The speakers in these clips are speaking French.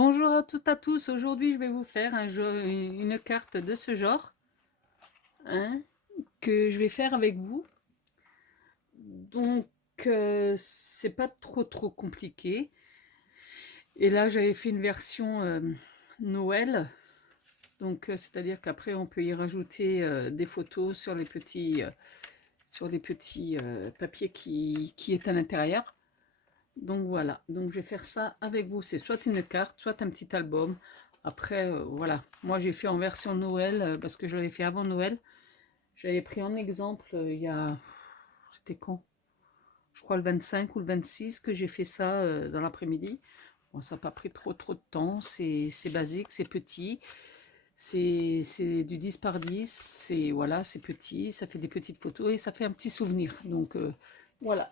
Bonjour à toutes et à tous, aujourd'hui je vais vous faire une carte de ce genre hein, que je vais faire avec vous. Donc c'est pas trop compliqué. Et là j'avais fait une version Noël, donc c'est-à-dire qu'après on peut y rajouter des photos sur les petits, papiers qui est à l'intérieur. Donc voilà, donc je vais faire ça avec vous. C'est soit une carte, soit un petit album. Après, voilà. Moi, j'ai fait en version Noël parce que je l'avais fait avant Noël. J'avais pris en exemple il y a... C'était quand? Je crois le 25 ou le 26 que j'ai fait ça dans l'après-midi. Bon, ça n'a pas pris trop de temps. C'est basique, c'est petit. C'est du 10 par 10. Voilà, c'est petit. Ça fait des petites photos et ça fait un petit souvenir. Donc voilà.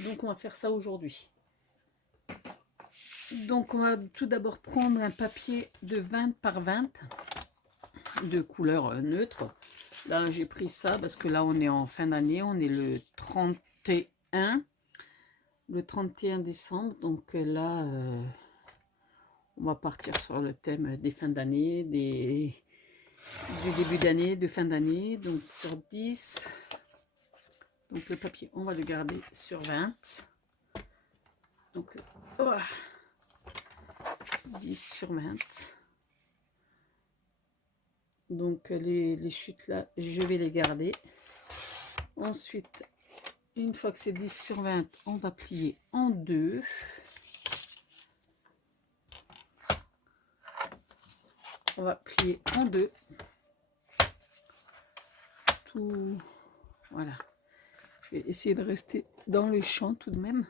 Donc on va faire ça aujourd'hui. Donc on va tout d'abord prendre un papier de 20 par 20 de couleur neutre. Là j'ai pris ça parce que là on est en fin d'année, on est le 31 décembre. Donc là on va partir sur le thème des fins d'année, du début d'année, de fin d'année. Donc sur 10, donc le papier on va le garder sur 20. Donc oh, 10 sur 20. Donc les chutes là, je vais les garder. Ensuite, une fois que c'est 10 sur 20, on va plier en deux. On va plier en deux. Tout, voilà. Je vais essayer de rester dans le champ tout de même.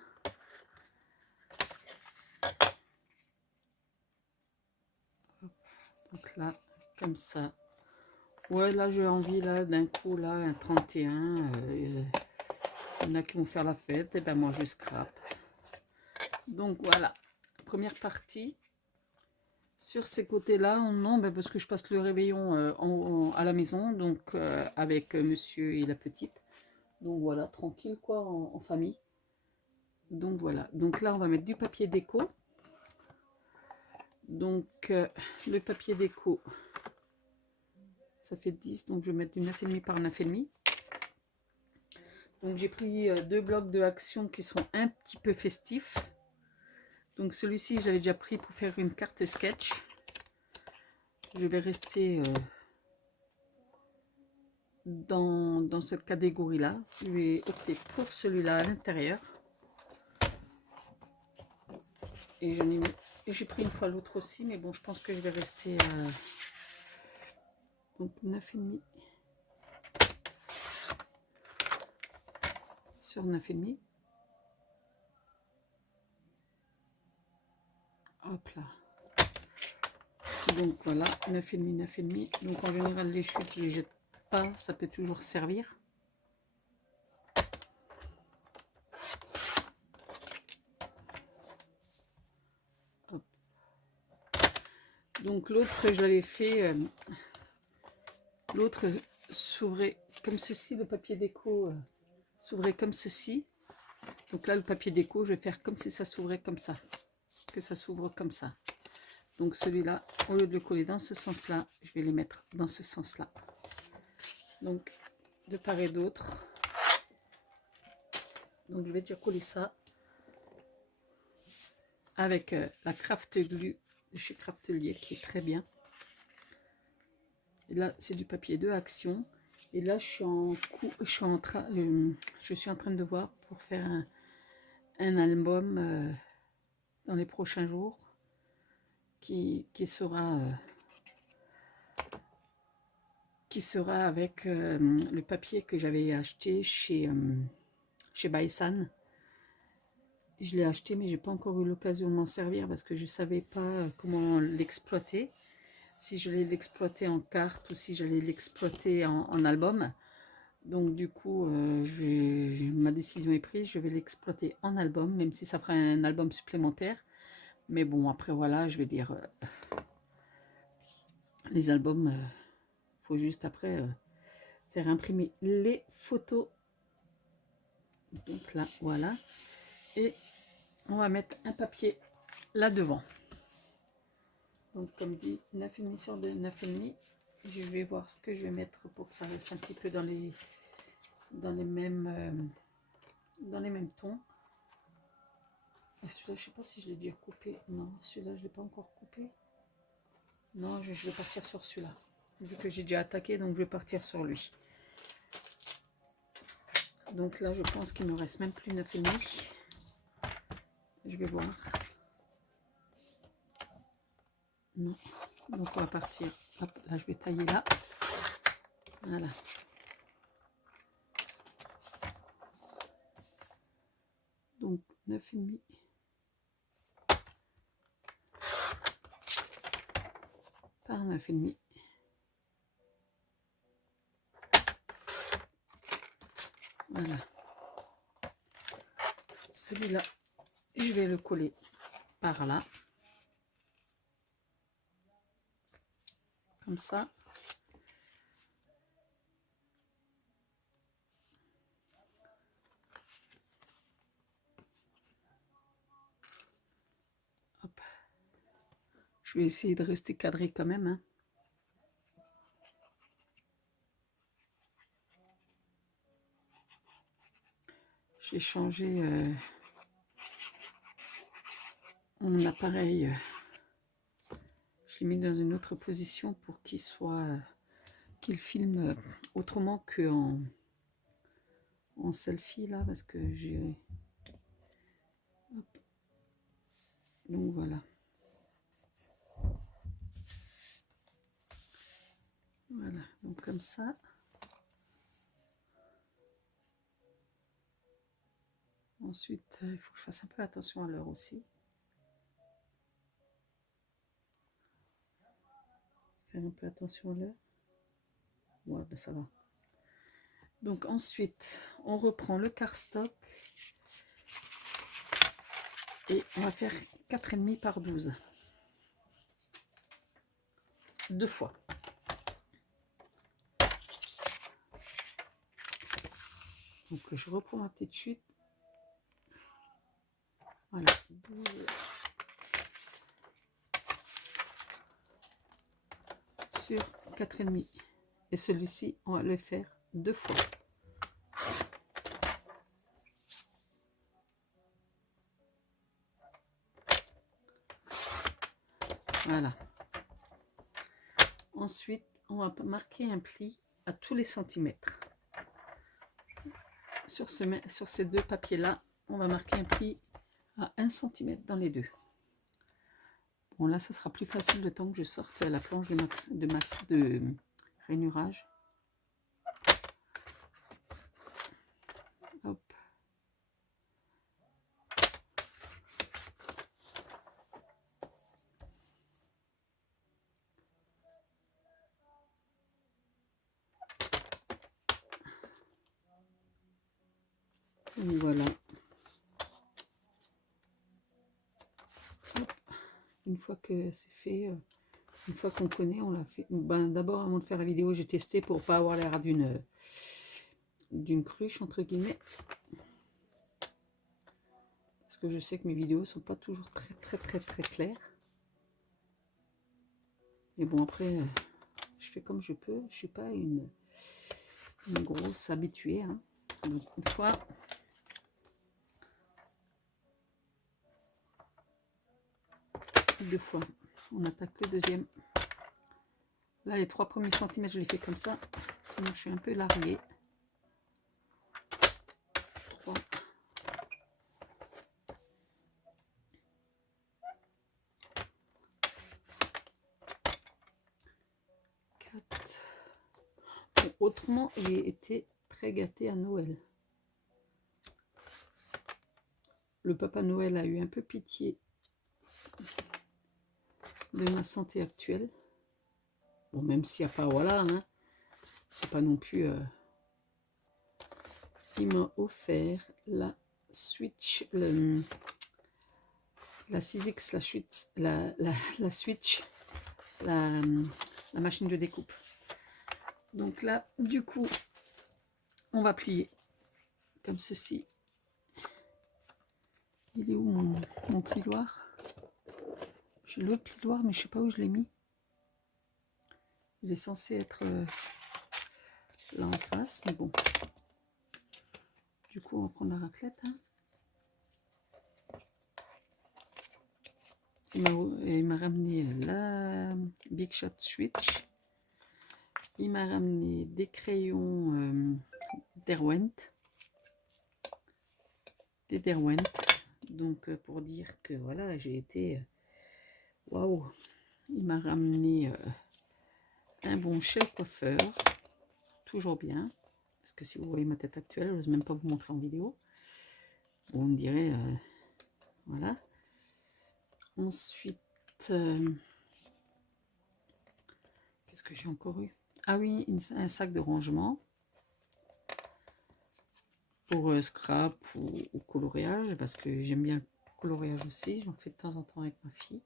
Donc là, comme ça. Ouais, là j'ai envie là d'un coup là un 31. Il y en a qui vont faire la fête, et ben moi je scrape. Donc voilà, première partie. Sur ces côtés-là, non, ben parce que je passe le réveillon à la maison, donc avec monsieur et la petite. Donc voilà, tranquille quoi, en famille. Donc voilà, donc là on va mettre du papier déco. Donc le papier déco, ça fait 10, donc je vais mettre du 9,5 par 9,5. Donc j'ai pris deux blocs de Action qui sont un petit peu festifs. Donc celui-ci j'avais déjà pris pour faire une carte sketch. Je vais rester dans cette catégorie là. Je vais opter pour celui-là à l'intérieur. Et j'ai pris une fois l'autre aussi, mais bon je pense que je vais rester donc 9,5 sur 9,5. Hop là. Donc voilà, 9,5, 9,5. Donc en général les chutes je les jette pas, ça peut toujours servir. Hop. Donc l'autre je l'avais fait, l'autre s'ouvrait comme ceci, le papier déco s'ouvrait comme ceci. Donc là le papier déco je vais faire comme si ça s'ouvrait comme ça, que ça s'ouvre comme ça. Donc celui-là, au lieu de le coller dans ce sens-là, je vais les mettre dans ce sens-là. Donc de part et d'autre. Donc je vais déjà coller ça avec la Craft Glue de chez Craftelier qui est très bien. Et là c'est du papier de Action. Et là je suis en train de voir pour faire un album dans les prochains jours qui sera avec le papier que j'avais acheté chez Baisan. Je l'ai acheté mais j'ai pas encore eu l'occasion de m'en servir parce que je savais pas comment l'exploiter, si j'allais l'exploiter en carte ou si j'allais l'exploiter en album. Donc du coup ma décision est prise, je vais l'exploiter en album, même si ça fera un album supplémentaire. Mais bon après voilà, je vais dire les albums, faut juste après faire imprimer les photos. Donc là voilà, et on va mettre un papier là devant. Donc comme dit, 9,5 sur 2, 9,5. Je vais voir ce que je vais mettre pour que ça reste un petit peu dans les mêmes tons. Et celui-là, je sais pas si je l'ai déjà coupé. Non, celui-là, je l'ai pas encore coupé. Non, je vais partir sur celui-là. Vu que j'ai déjà attaqué, donc je vais partir sur lui. Donc là, je pense qu'il me reste même plus 9,5. Je vais voir. Non. Donc on va partir. Hop, là, je vais tailler là. Voilà. Donc 9,5. Par 9,5. Voilà. Celui-là, je vais le coller par là. Comme ça. Hop. Je vais essayer de rester cadré quand même. Hein. J'ai changé mon appareil. Je l'ai mis dans une autre position pour qu'il soit, qu'il filme autrement que en selfie là, parce que j'ai. Hop. Donc voilà. Voilà, donc comme ça. Ensuite, il faut que je fasse un peu attention à l'heure aussi. Faire un peu attention à l'heure. Ouais, ben ça va. Donc ensuite, on reprend le cardstock. Et on va faire 4,5 par 12. 2 fois. Donc je reprends ma petite chute. Voilà, 12. Sur 4,5. Et celui-ci, on va le faire 2 fois. Voilà. Ensuite, on va marquer un pli à tous les centimètres. Sur ces deux papiers-là, on va marquer un pli à 1 cm dans les deux. Bon, là, ça sera plus facile le temps que je sorte la planche de rainurage. Hop. Donc voilà. Hop. Une fois que c'est fait, une fois qu'on connaît, on l'a fait. Ben, d'abord, avant de faire la vidéo, j'ai testé pour pas avoir l'air d'une cruche, entre guillemets. Parce que je sais que mes vidéos sont pas toujours très claires. Mais bon, après, je fais comme je peux. Je suis pas une grosse habituée. Hein. Donc, une fois... deux fois. On attaque le deuxième. Là, les 3 premiers centimètres, je les fais comme ça. Sinon, je suis un peu larguée. 3. 4. Bon, autrement, j'ai été très gâtée à Noël. Le Papa Noël a eu un peu pitié de ma santé actuelle. Bon, même s'il n'y a pas, voilà, hein, c'est pas non plus... il m'a offert la Switch, la 6X, la Switch, la machine de découpe. Donc là, du coup, on va plier comme ceci. Il est où mon plioir? J'ai le plioir, mais je sais pas où je l'ai mis. Il est censé être là en face, mais bon. Du coup, on va prendre la raclette. Hein. Il m'a ramené la Big Shot Switch. Il m'a ramené des crayons Derwent. Des Derwent. Donc, pour dire que voilà, j'ai été... Waouh! Il m'a ramené un bon chez le coiffeur. Toujours bien. Parce que si vous voyez ma tête actuelle, je n'ose même pas vous montrer en vidéo. Vous me direz... voilà. Ensuite... qu'est-ce que j'ai encore eu? Ah oui, un sac de rangement. Pour scrap ou coloriage, parce que j'aime bien le coloriage aussi, j'en fais de temps en temps avec ma fille.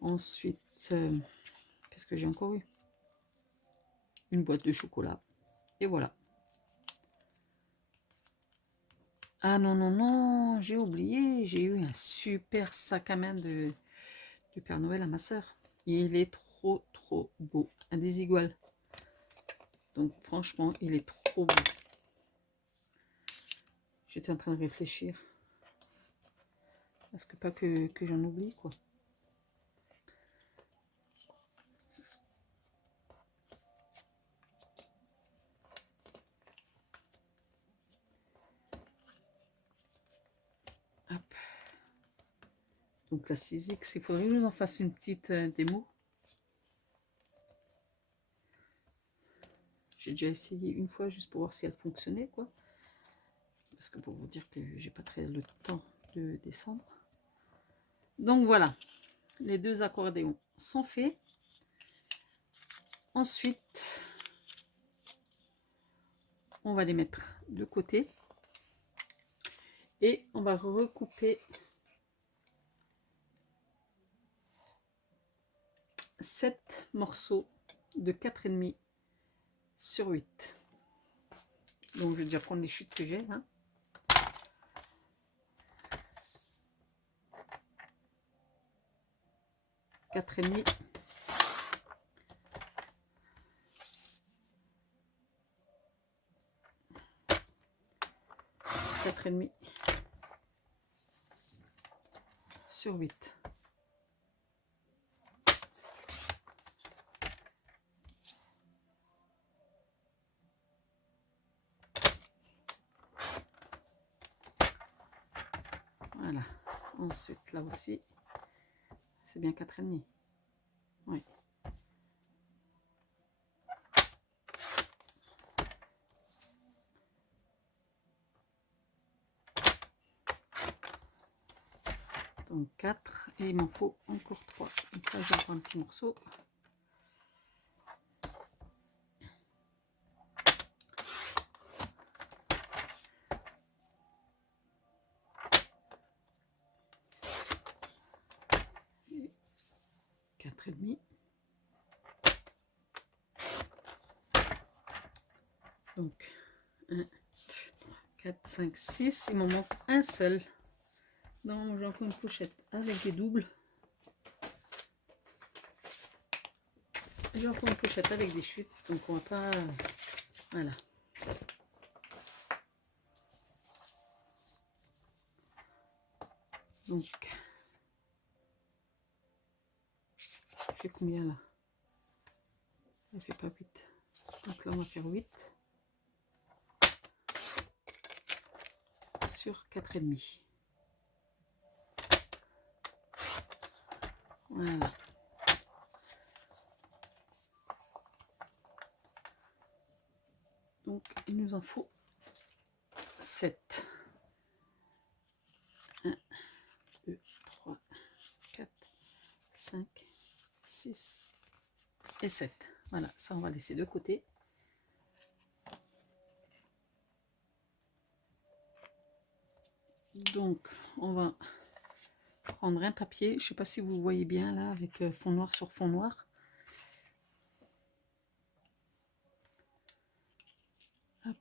Ensuite, qu'est-ce que j'ai encore eu? Une boîte de chocolat. Et voilà. Ah non, non, non, j'ai oublié, j'ai eu un super sac à main du Père Noël à ma soeur. Il est trop, trop beau. Un désigual. Donc franchement, il est trop beau. J'étais en train de réfléchir. Parce que pas que j'en oublie, quoi. Hop. Donc la 6X, il faudrait que je vous en fasse une petite démo. J'ai déjà essayé une fois juste pour voir si elle fonctionnait, quoi. Parce que pour vous dire que j'ai pas très le temps de descendre. Donc voilà, les deux accordéons sont faits. Ensuite, on va les mettre de côté. Et on va recouper 7 morceaux de 4,5 sur 8. Donc je vais déjà prendre les chutes que j'ai. Hein. Quatre et demi. Quatre et demi sur 8. Voilà. Ensuite, là aussi, c'est bien 4,5. Oui. Donc 4 et il m'en faut encore 3. Donc là, je vais prendre un petit morceau. Et 4,5. Donc 1, 4, 5, 6. Il m'en manque un seul. Non, j'ai encore une pochette avec des doubles. J'ai encore une pochette avec des chutes, donc on va pas... Voilà. Donc, ça fait combien là? Ça fait pas 8. Donc là, on va faire 8 sur 4,5. Voilà. Donc, il nous en faut 7. 1, 2, 3, 4, 5, 6 et 7. Voilà, ça on va laisser de côté. Donc, on va prendre un papier. Je ne sais pas si vous voyez bien là, avec fond noir sur fond noir. Hop.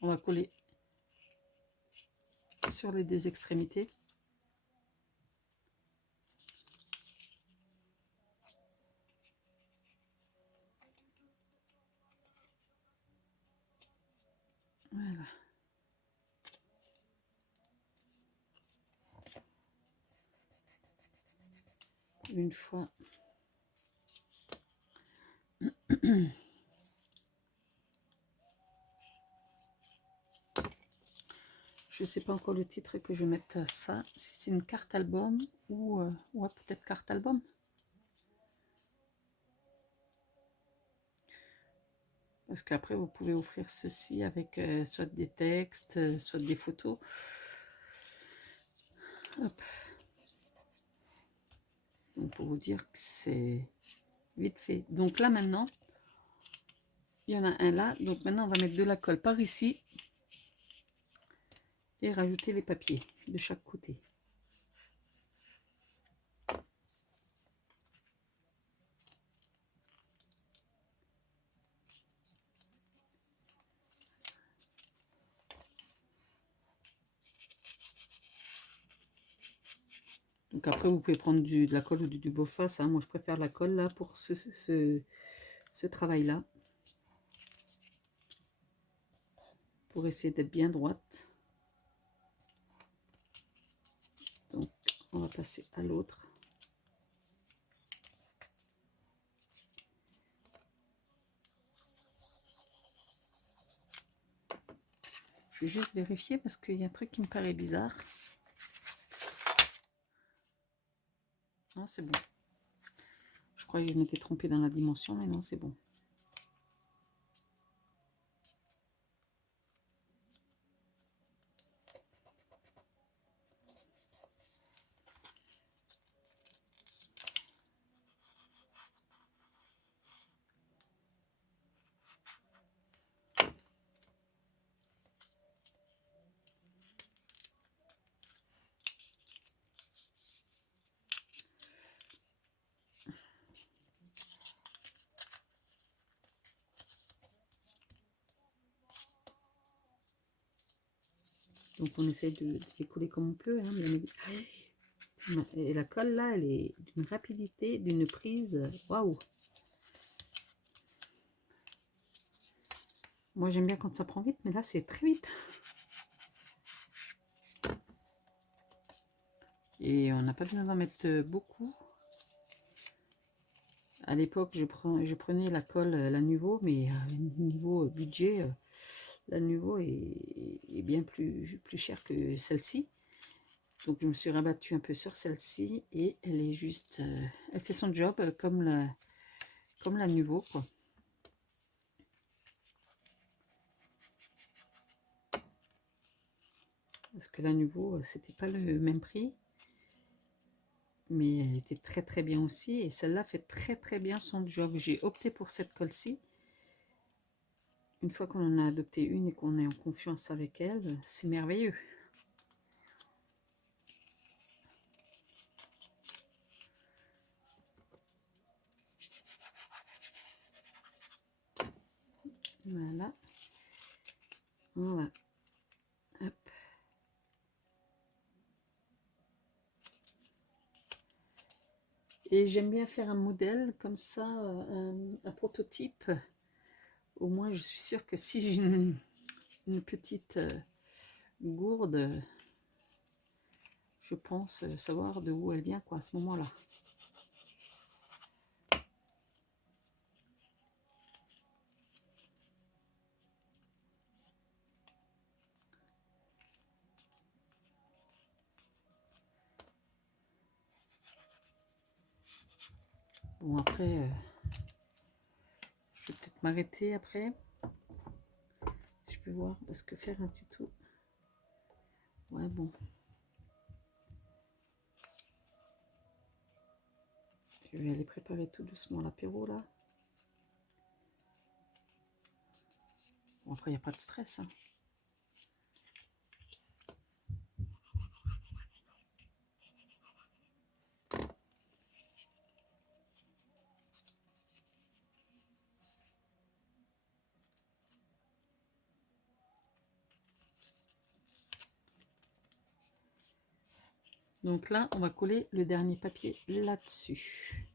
On va coller sur les deux extrémités. une fois. Je sais pas encore le titre que je vais mettre à ça, si c'est une carte album ou ouais, peut-être carte album. Parce qu'après, vous pouvez offrir ceci avec soit des textes, soit des photos. Hop. Donc, pour vous dire que c'est vite fait. Donc là, maintenant, il y en a un là. Donc maintenant, on va mettre de la colle par ici. Et rajouter les papiers de chaque côté. Donc après, vous pouvez prendre de la colle ou du Bofas. Hein. Moi, je préfère la colle là pour ce travail-là. Pour essayer d'être bien droite. Donc, on va passer à l'autre. Je vais juste vérifier parce qu'il y a un truc qui me paraît bizarre. Non, c'est bon. Je crois que je m'étais trompée dans la dimension, mais non, c'est bon. Donc on essaie de les coller comme on peut. Hein, et la colle là, elle est d'une rapidité, d'une prise. Waouh! Moi j'aime bien quand ça prend vite, mais là c'est très vite. Et on n'a pas besoin d'en mettre beaucoup. À l'époque, je prenais la colle la Nuvo, mais niveau budget, la Nuvo est bien plus cher que celle-ci. Donc je me suis rabattue un peu sur celle-ci et elle est juste, elle fait son job comme la Nuvo, quoi. Parce que la Nuvo, c'était pas le même prix, mais elle était très très bien aussi. Et celle-là fait très très bien son job. J'ai opté pour cette colle-ci. Une fois qu'on en a adopté une et qu'on est en confiance avec elle, c'est merveilleux. Voilà. Voilà. Hop. Et j'aime bien faire un modèle comme ça, un prototype. Au moins, je suis sûre que si j'ai une petite gourde, je pense savoir de où elle vient, quoi, à ce moment-là. Bon, après, je vais peut-être m'arrêter après. Je vais voir, parce que faire un tuto... Ouais, bon. Je vais aller préparer tout doucement l'apéro, là. Bon, après, il n'y a pas de stress, hein. Donc là, on va coller le dernier papier là-dessus.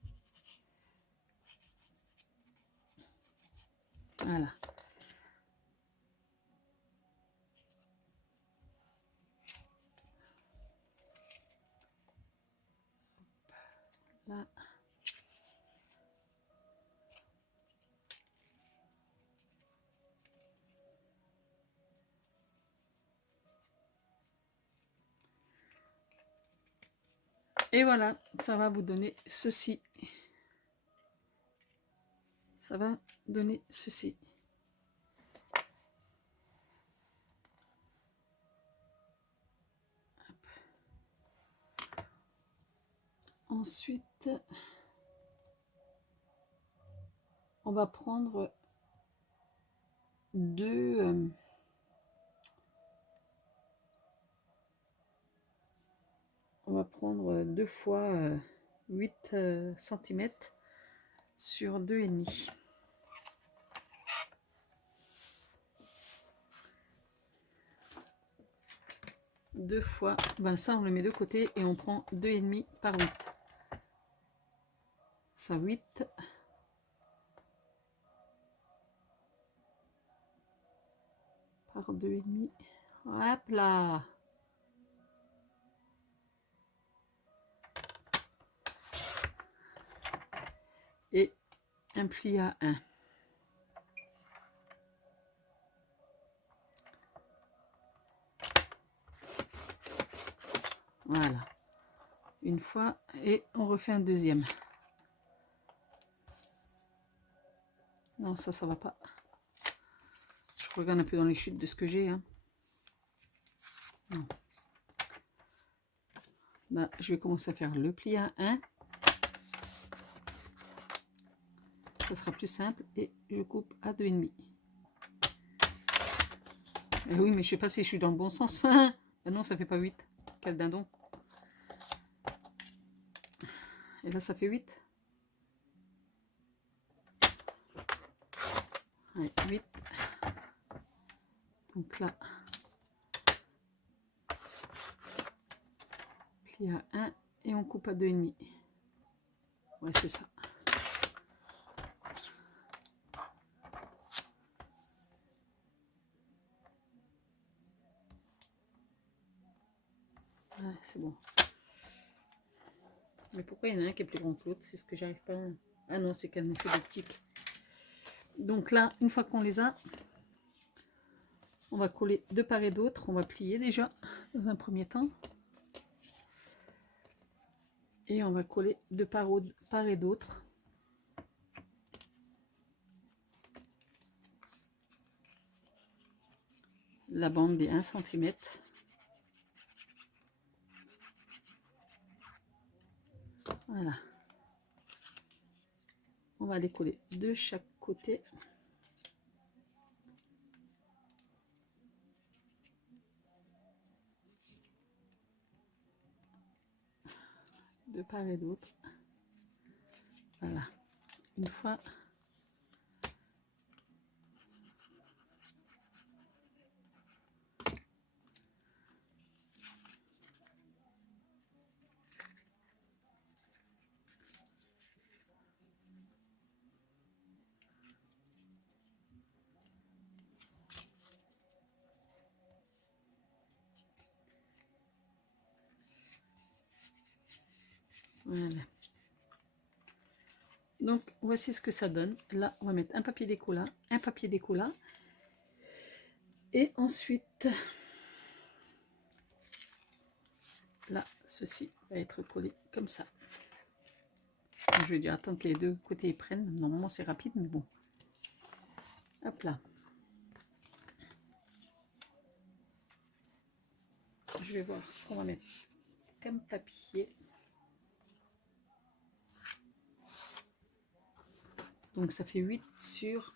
Voilà. là. Et voilà, ça va vous donner ceci. Ça va donner ceci. Ensuite, on va prendre deux fois 8 cm sur 2,5. Deux fois, ben ça on le met de côté et on prend 2,5 par 8. Ça 8 par 2,5. Hop là. Et un pli à 1. Voilà. Une fois et on refait un deuxième. Non, ça va pas. Je regarde un peu dans les chutes de ce que j'ai. Hein. Non. Là, je vais commencer à faire le pli à 1. Ça sera plus simple et je coupe à 2,5. Et oui, mais je sais pas si je suis dans le bon sens. Ah non, ça fait pas 8. Quel dindon. Et là, ça fait 8. Ouais, 8. Donc là, pli à 1 et on coupe à 2,5. Ouais, c'est ça. Ouais, c'est bon. Mais pourquoi il y en a un qui est plus grand que l'autre? C'est ce que j'arrive pas à... Ah non, c'est qu'elle me fait des tics. Donc là, une fois qu'on les a, on va coller de part et d'autre. On va plier déjà dans un premier temps. Et on va coller de part et d'autre. La bande des 1 cm. Voilà. On va les coller de chaque côté. De part et d'autre. Voilà. Une fois. Voilà. Donc, voici ce que ça donne. Là, on va mettre un papier décollant, un papier décollant. Et ensuite, là, ceci va être collé comme ça. Je vais dire, attends que les deux côtés prennent. Normalement, c'est rapide, mais bon. Hop là. Je vais voir ce qu'on va mettre comme papier. Donc, ça fait 8 sur...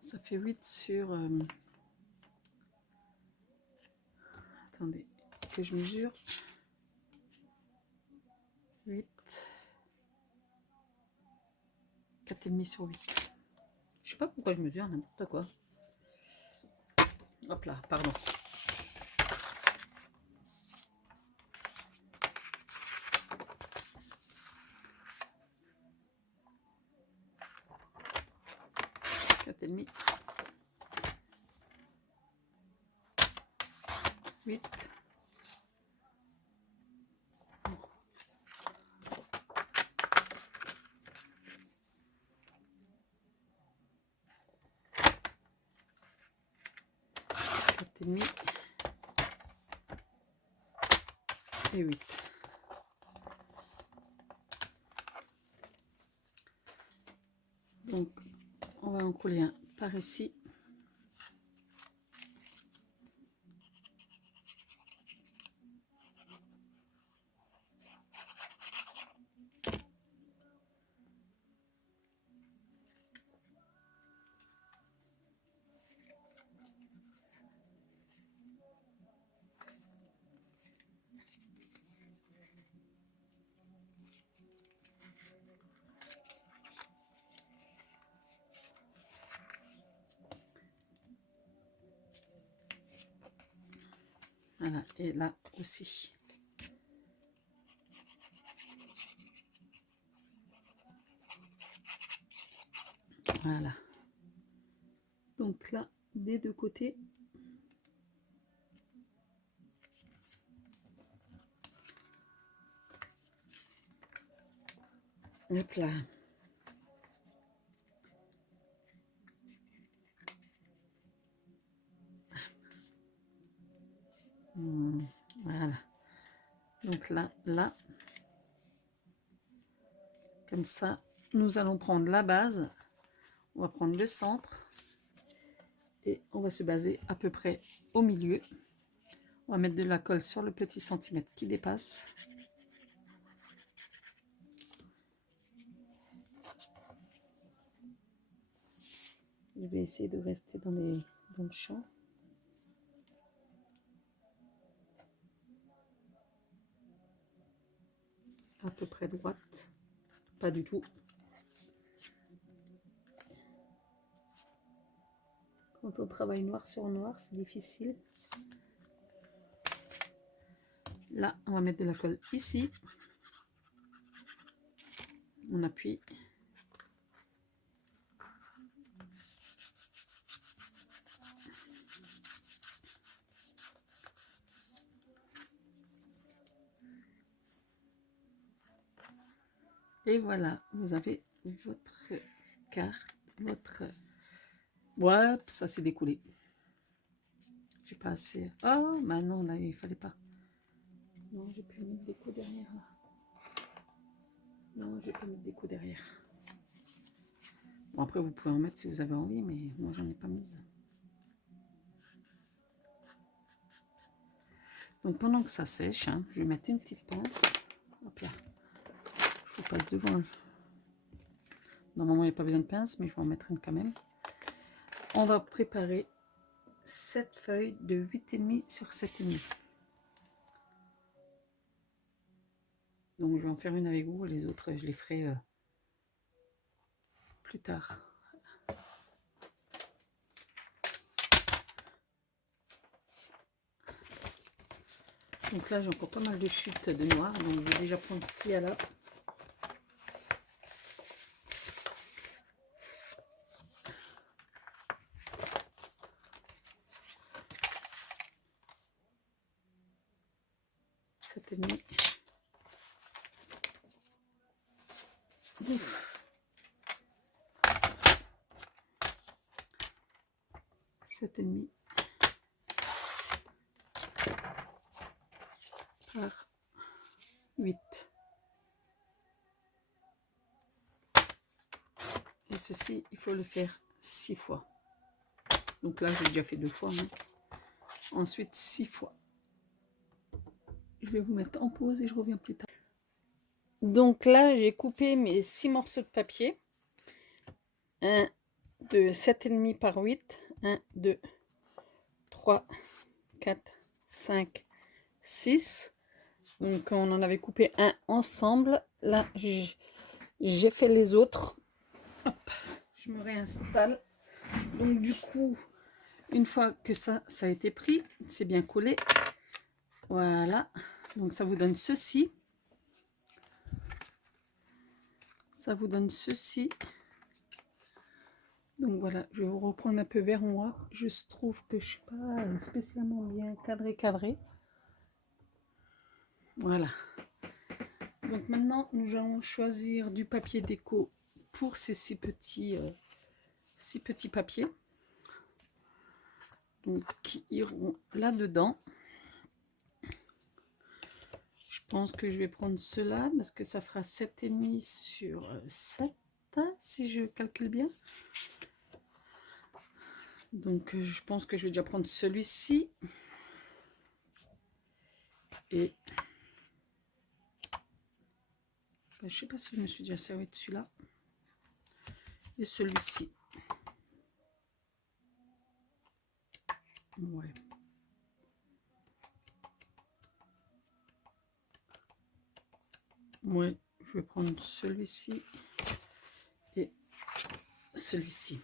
Ça fait 8 sur... Attendez, que je mesure. 8. 4,5 sur 8. Je sais pas pourquoi je mesure n'importe quoi. Hop là, pardon. 8. Et demi et 8. Donc on va en coller un par ici. Voilà, et là aussi. Voilà. Donc là, des deux côtés. Hop là. Voilà. Donc là, comme ça, nous allons prendre la base. On va prendre le centre. Et on va se baser à peu près au milieu. On va mettre de la colle sur le petit centimètre qui dépasse. Je vais essayer de rester dans le champ. À peu près droite. Pas du tout. Quand on travaille noir sur noir, c'est difficile. Là, on va mettre de la colle ici. On appuie. Et voilà, vous avez votre carte, votre... Ouais, ça s'est découlé. J'ai pas assez... Oh, bah non, là, il fallait pas. Non, j'ai pu mettre des coups derrière, là. Non, j'ai pas mis des coups derrière. Bon, après, vous pouvez en mettre si vous avez envie, mais moi, j'en ai pas mise. Donc, pendant que ça sèche, hein, je vais mettre une petite pince. Hop là. Je vous passe devant. Normalement, il n'y a pas besoin de pince, mais je vais en mettre une quand même. On va préparer cette feuille de 8,5 sur 7,5. Donc, je vais en faire une avec vous. Les autres, je les ferai plus tard. Donc là, j'ai encore pas mal de chutes de noir. Donc, je vais déjà prendre ce qu'il y a là. Cette demi. Cette demi. Par 8. Et ceci, il faut le faire 6 fois. Donc là, j'ai déjà fait 2 fois. Hein. Ensuite, 6 fois. Je vais vous mettre en pause et je reviens plus tard. Donc là, j'ai coupé mes 6 morceaux de papier. Un de 7,5 par 8. 1, 2, 3, 4, 5, 6. Donc on en avait coupé un ensemble. Là, j'ai fait les autres. Hop, je me réinstalle. Donc du coup, une fois que ça a été pris, c'est bien collé. Voilà. Donc ça vous donne ceci. Ça vous donne ceci. Donc voilà, je vais vous reprendre un peu vers moi. Je trouve que je suis pas spécialement bien cadré. Voilà. Donc maintenant, nous allons choisir du papier déco pour ces six petits papiers. Donc qui iront là-dedans. Je pense que je vais prendre cela parce que ça fera 7,5 sur 7, si je calcule bien. Donc je pense que je vais déjà prendre celui-ci. Et je ne sais pas si je me suis déjà servi de celui-là. Et celui-ci. Ouais. Ouais, je vais prendre celui-ci et celui-ci.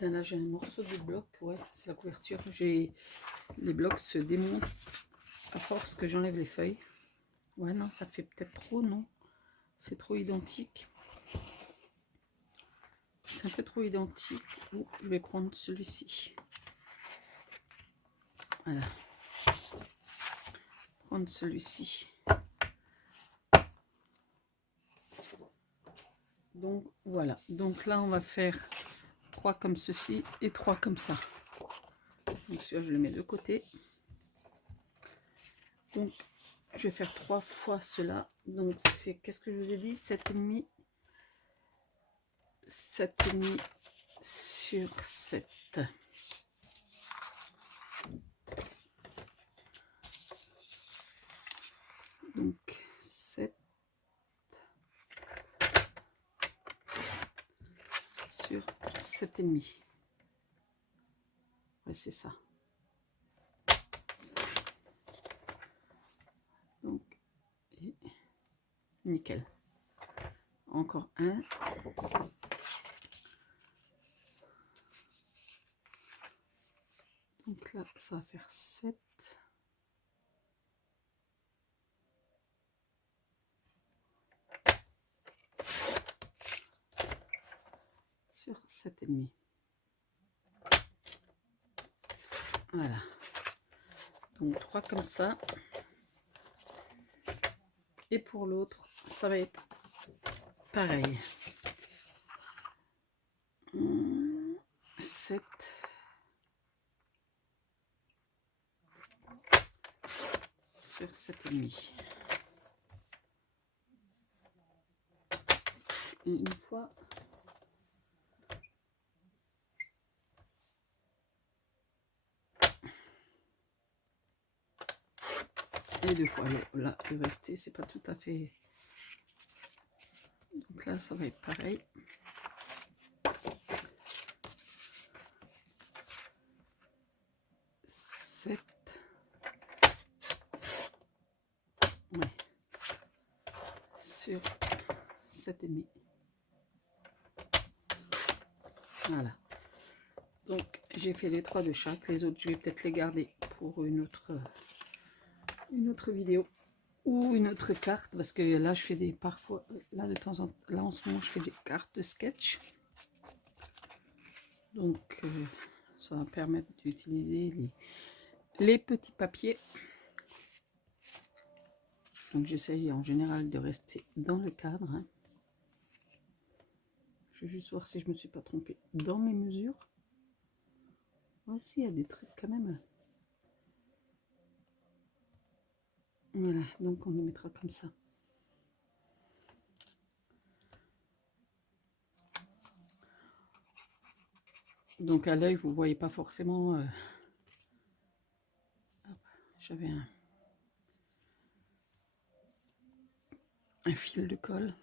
Là, j'ai un morceau de bloc. Ouais, c'est la couverture. Les blocs se démontent à force que j'enlève les feuilles. Ouais, non, ça fait peut-être trop, non? C'est trop identique. C'est un peu trop identique. Ou je vais prendre celui-ci. Voilà. Prendre celui-ci. Donc voilà. Donc là, on va faire 3 comme ceci et 3 comme ça. Donc celui-là, je le mets de côté. Donc je vais faire 3 fois cela. Donc c'est, qu'est-ce que je vous ai dit? 7,5. 7,5 sur 7. Donc 7 sur 7,5. Ouais, c'est ça. Donc, et nickel. Encore un. Donc là, ça va faire 7. Sur 7,5. Voilà. Donc 3 comme ça. Et pour l'autre, ça va être pareil. 7 sur 7,5. Et une fois, et 2 fois. Là, le resté, c'est pas tout à fait. Donc là, ça va être pareil. Ouais. Sur 7,5. Voilà. Donc j'ai fait les 3 de chaque. Les autres, je vais peut-être les garder pour une autre vidéo ou une autre carte, parce que là je fais des parfois, là de temps en temps, là en ce moment je fais des cartes de sketch. Donc ça va permettre d'utiliser les petits papiers. Donc j'essaye en général de rester dans le cadre. Hein. Je vais juste voir si je me suis pas trompée dans mes mesures. Voici, il y a des trucs quand même. Voilà, donc on les mettra comme ça. Donc à l'œil, vous ne voyez pas forcément. J'avais un fil de colle.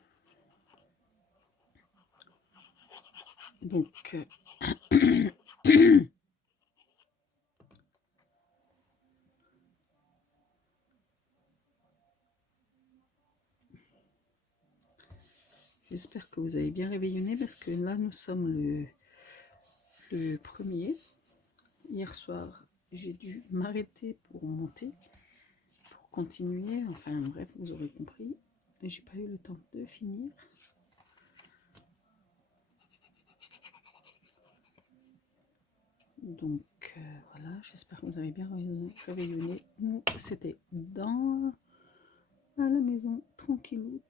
Donc j'espère que vous avez bien réveillonné, parce que là nous sommes le 1er. Hier soir, j'ai dû m'arrêter pour monter, pour continuer. Enfin bref, vous aurez compris. Et j'ai pas eu le temps de finir. Donc voilà, j'espère que vous avez bien réveillonné. Nous, c'était dans à la maison, tranquillou.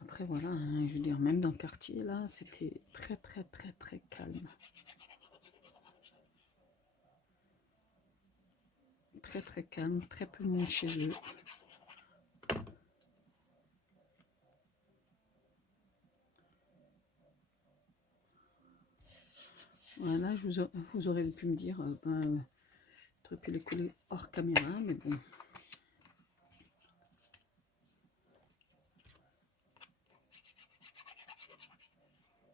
Après voilà, hein, je veux dire, même dans le quartier là, c'était très très très très calme. Très très calme, très peu de monde chez eux. Voilà, vous aurez pu me dire, ben, tu aurais pu les coller hors caméra, mais bon.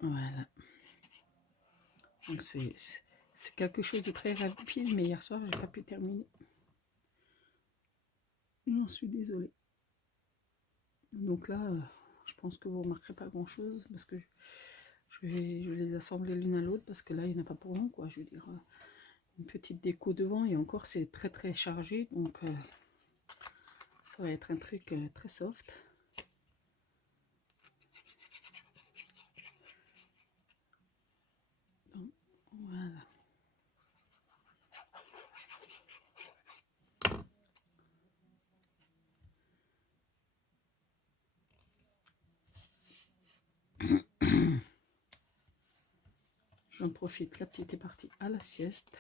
Voilà. Donc c'est quelque chose de très rapide, mais hier soir, j'ai pas pu terminer. J'en suis désolée. Donc là, je pense que vous remarquerez pas grand chose parce que je vais les assembler l'une à l'autre parce que là, il n'y en a pas pour long, quoi. Je veux dire, une petite déco devant et encore, c'est très très chargé, donc ça va être un truc très soft. Donc, voilà. J'en profite, la petite est partie à la sieste.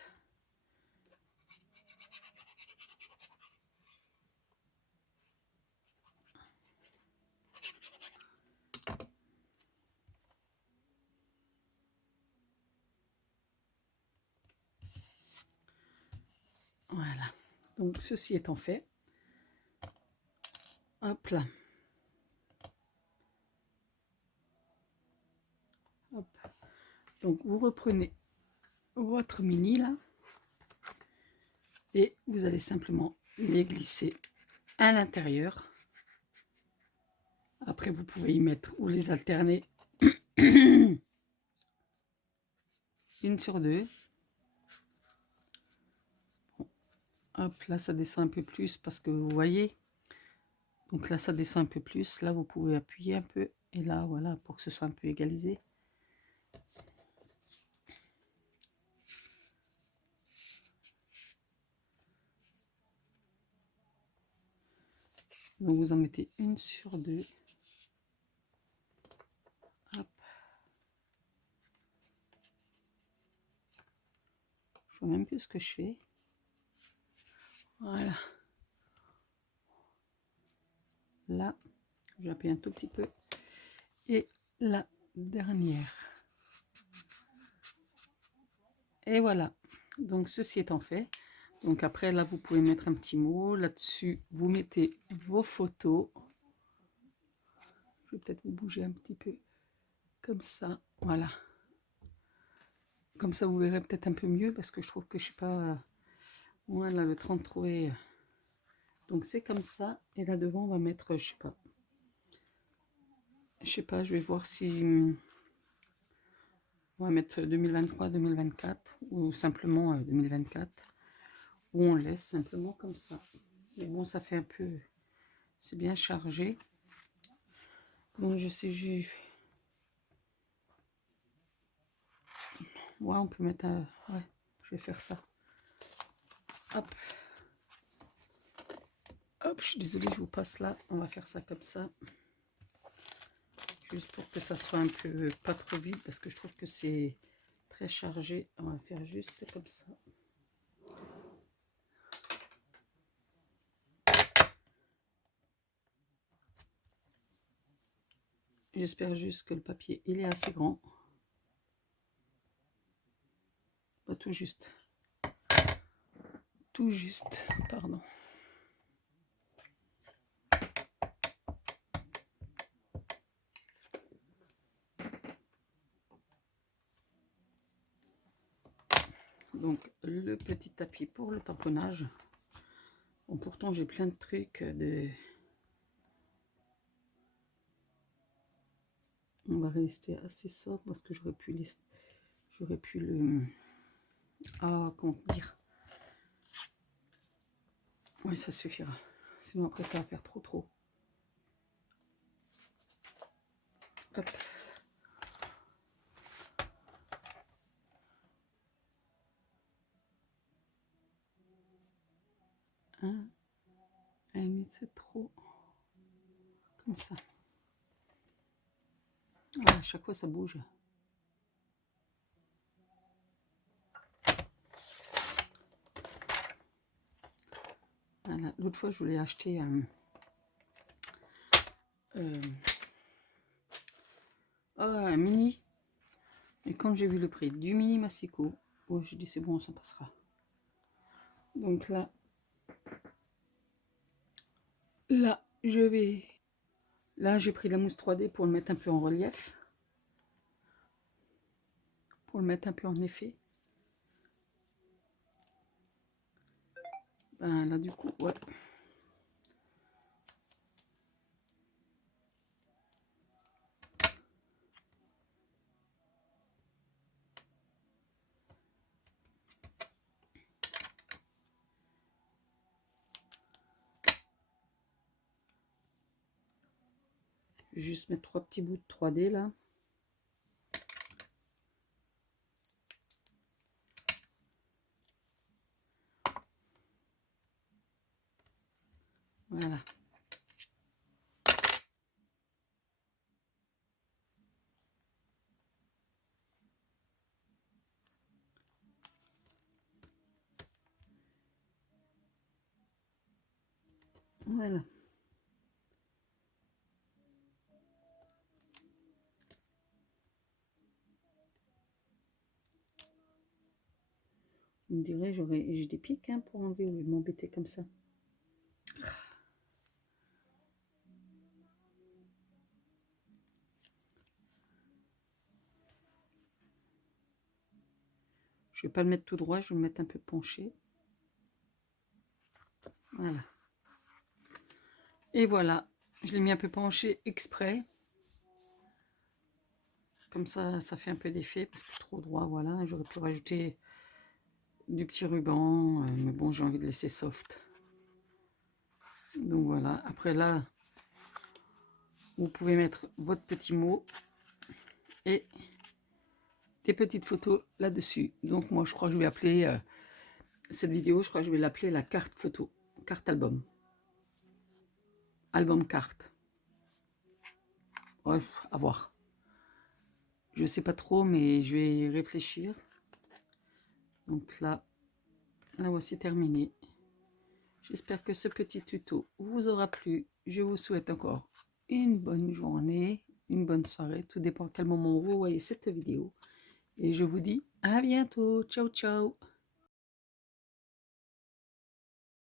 Voilà. Donc ceci étant fait, hop là. Hop. Donc vous reprenez votre mini là et vous allez simplement les glisser à l'intérieur. Après vous pouvez y mettre ou les alterner une sur deux. Bon, hop là ça descend un peu plus parce que vous voyez. Donc là ça descend un peu plus. Là vous pouvez appuyer un peu et là voilà pour que ce soit un peu égalisé. Donc vous en mettez une sur deux. Hop. Je vois même plus ce que je fais. Voilà. Là, j'appuie un tout petit peu. Et la dernière. Et voilà. Donc ceci étant fait. Donc après là vous pouvez mettre un petit mot. Là-dessus vous mettez vos photos. Je vais peut-être vous bouger un petit peu. Comme ça. Voilà. Comme ça vous verrez peut-être un peu mieux. Parce que je trouve que je sais pas. Voilà le 33 est... Donc c'est comme ça. Et là devant on va mettre, je sais pas. Je sais pas, je vais voir si... On va mettre 2023-2024 ou simplement 2024. Ou on laisse simplement comme ça. Mais bon, ça fait un peu... C'est bien chargé. Donc je sais... Ouais, on peut mettre un... Ouais, je vais faire ça. Hop. Hop, je suis désolée, je vous passe là. On va faire ça comme ça. Juste pour que ça soit un peu pas trop vide parce que je trouve que c'est très chargé. On va faire juste comme ça. J'espère juste que le papier il est assez grand. Pas tout juste. Tout juste, pardon. Donc le petit tapis pour le tamponnage. Bon, pourtant j'ai plein de trucs de... On va rester assez sobre parce que j'aurais pu le... Ah, comment dire? Oui, ça suffira. Sinon après ça va faire trop. Hop. 1, à la limite c'est trop. Comme ça. Ah, à chaque fois ça bouge. Voilà. L'autre fois je voulais acheter un mini. Et quand j'ai vu le prix du mini Massico, oh, j'ai dit c'est bon, ça passera. Donc là, je vais... Là, j'ai pris la mousse 3D pour le mettre un peu en relief. Pour le mettre un peu en effet. Ben là, du coup, ouais. Je vais juste mettre 3 petits bouts de 3D là. Voilà. Voilà. On dirait j'ai des pics hein, pour enlever au lieu de m'embêter comme ça. Je vais pas le mettre tout droit, je vais le mettre un peu penché. Voilà. Et voilà, je l'ai mis un peu penché exprès. Comme ça fait un peu d'effet, parce que trop droit, voilà. J'aurais pu rajouter du petit ruban, mais bon, j'ai envie de laisser soft. Donc voilà, après là, vous pouvez mettre votre petit mot et des petites photos là-dessus. Donc moi, je crois que je vais appeler cette vidéo, je crois que je vais l'appeler la carte photo, carte album. Album carte. Bref, à voir. Je sais pas trop, mais je vais y réfléchir. Donc là voici terminé. J'espère que ce petit tuto vous aura plu. Je vous souhaite encore une bonne journée, une bonne soirée. Tout dépend à quel moment vous voyez cette vidéo. Et je vous dis à bientôt. Ciao, ciao.